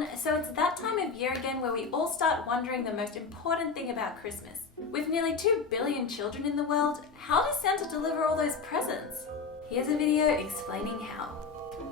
everyone! So it's that time of year again where we all start wondering the most important thing about Christmas. With nearly 2 billion children in the world, how does Santa deliver all those presents? Here's a video explaining how.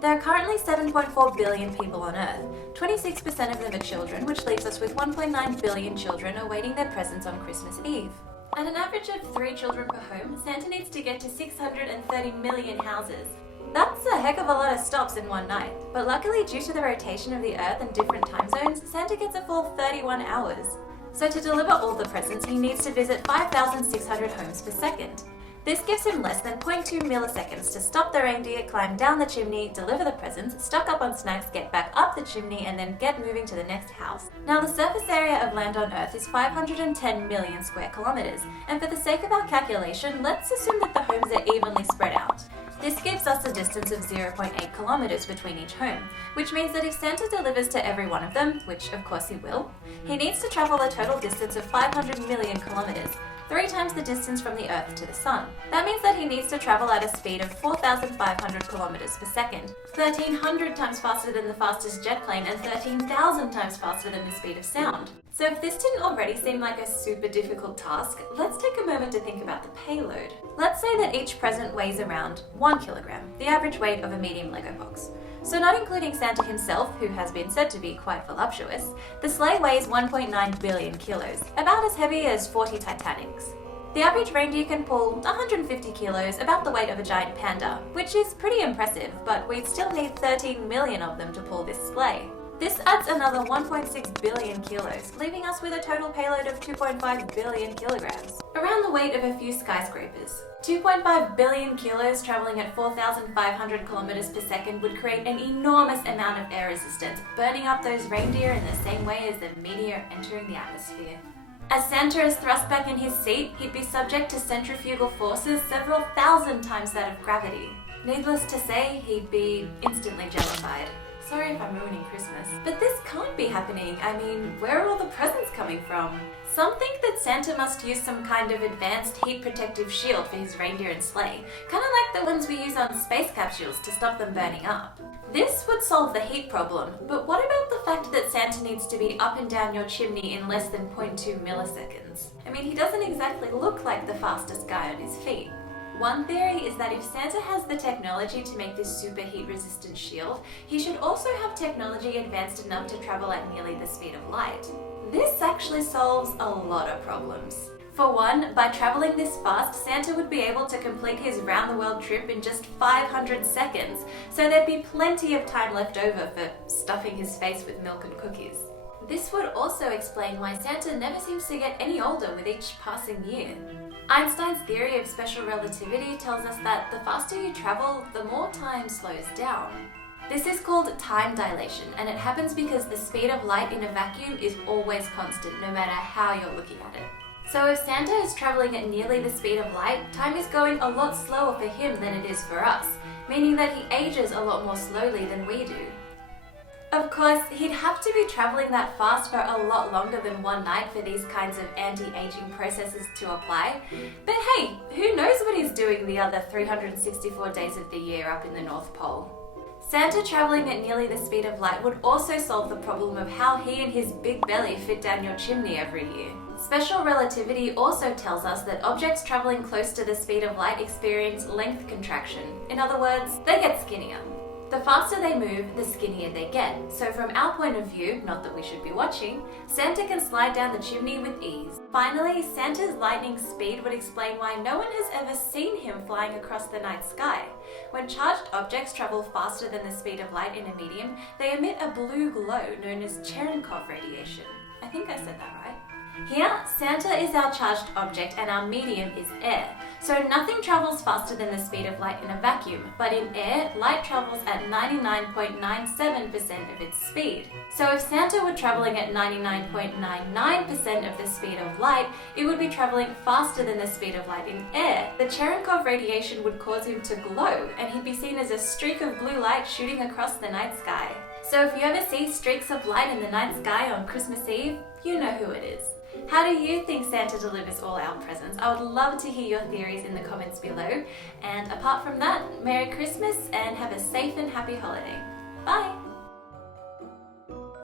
There are currently 7.4 billion people on Earth. 26% of them are children, which leaves us with 1.9 billion children awaiting their presents on Christmas Eve. At an average of 3 children per home, Santa needs to get to 630 million houses. That's a heck of a lot of stops in one night, but luckily due to the rotation of the Earth and different time zones, Santa gets a full 31 hours. So to deliver all the presents, he needs to visit 5,600 homes per second. This gives him less than 0.2 milliseconds to stop the reindeer, climb down the chimney, deliver the presents, stock up on snacks, get back up the chimney, and then get moving to the next house. Now the surface area of land on Earth is 510 million square kilometers, and for the sake of our calculation, let's assume that the homes are evenly spread out. This gives us a distance of 0.8 kilometers between each home, which means that if Santa delivers to every one of them, which of course he will, he needs to travel a total distance of 500 million kilometers, 3 times the distance from the Earth to the Sun. That means that he needs to travel at a speed of 4,500 kilometers per second, 1,300 times faster than the fastest jet plane and 13,000 times faster than the speed of sound. So if this didn't already seem like a super difficult task, let's take a moment to think about the payload. Let's say that each present weighs around 1 kilogram, the average weight of a medium Lego box. So not including Santa himself, who has been said to be quite voluptuous, the sleigh weighs 1.9 billion kilos, about as heavy as 40 Titanics. The average reindeer can pull 150 kilos, about the weight of a giant panda, which is pretty impressive, but we'd still need 13 million of them to pull this sleigh. This adds another 1.6 billion kilos, leaving us with a total payload of 2.5 billion kilograms, around the weight of a few skyscrapers. 2.5 billion kilos traveling at 4,500 kilometers per second would create an enormous amount of air resistance, burning up those reindeer in the same way as the meteor entering the atmosphere. As Santa is thrust back in his seat, he'd be subject to centrifugal forces several thousand times that of gravity. Needless to say, he'd be instantly jellified. Sorry if I'm ruining Christmas. But this can't be happening. I mean, where are all the presents coming from? Some think that Santa must use some kind of advanced heat protective shield for his reindeer and sleigh, kind of like the ones we use on space capsules to stop them burning up. This would solve the heat problem, but what about the fact that Santa needs to be up and down your chimney in less than 0.2 milliseconds? I mean, he doesn't exactly look like the fastest guy on his feet. One theory is that if Santa has the technology to make this super heat-resistant shield, he should also have technology advanced enough to travel at nearly the speed of light. This actually solves a lot of problems. For one, by traveling this fast, Santa would be able to complete his round-the-world trip in just 500 seconds, so there'd be plenty of time left over for stuffing his face with milk and cookies. This would also explain why Santa never seems to get any older with each passing year. Einstein's theory of special relativity tells us that the faster you travel, the more time slows down. This is called time dilation, and it happens because the speed of light in a vacuum is always constant, no matter how you're looking at it. So if Santa is traveling at nearly the speed of light, time is going a lot slower for him than it is for us, meaning that he ages a lot more slowly than we do. Of course, he'd have to be traveling that fast for a lot longer than one night for these kinds of anti-aging processes to apply. But hey, who knows what he's doing the other 364 days of the year up in the North Pole? Santa traveling at nearly the speed of light would also solve the problem of how he and his big belly fit down your chimney every year. Special relativity also tells us that objects traveling close to the speed of light experience length contraction. In other words, they get skinnier. The faster they move, the skinnier they get. So from our point of view, not that we should be watching, Santa can slide down the chimney with ease. Finally, Santa's lightning speed would explain why no one has ever seen him flying across the night sky. When charged objects travel faster than the speed of light in a medium, they emit a blue glow known as Cherenkov radiation. I think I said that right. Here, Santa is our charged object and our medium is air. So nothing travels faster than the speed of light in a vacuum, but in air, light travels at 99.97% of its speed. So if Santa were traveling at 99.99% of the speed of light, it would be traveling faster than the speed of light in air. The Cherenkov radiation would cause him to glow, and he'd be seen as a streak of blue light shooting across the night sky. So if you ever see streaks of light in the night sky on Christmas Eve, you know who it is. How do you think Santa delivers all our presents? I would love to hear your theories in the comments below. And apart from that, Merry Christmas and have a safe and happy holiday. Bye!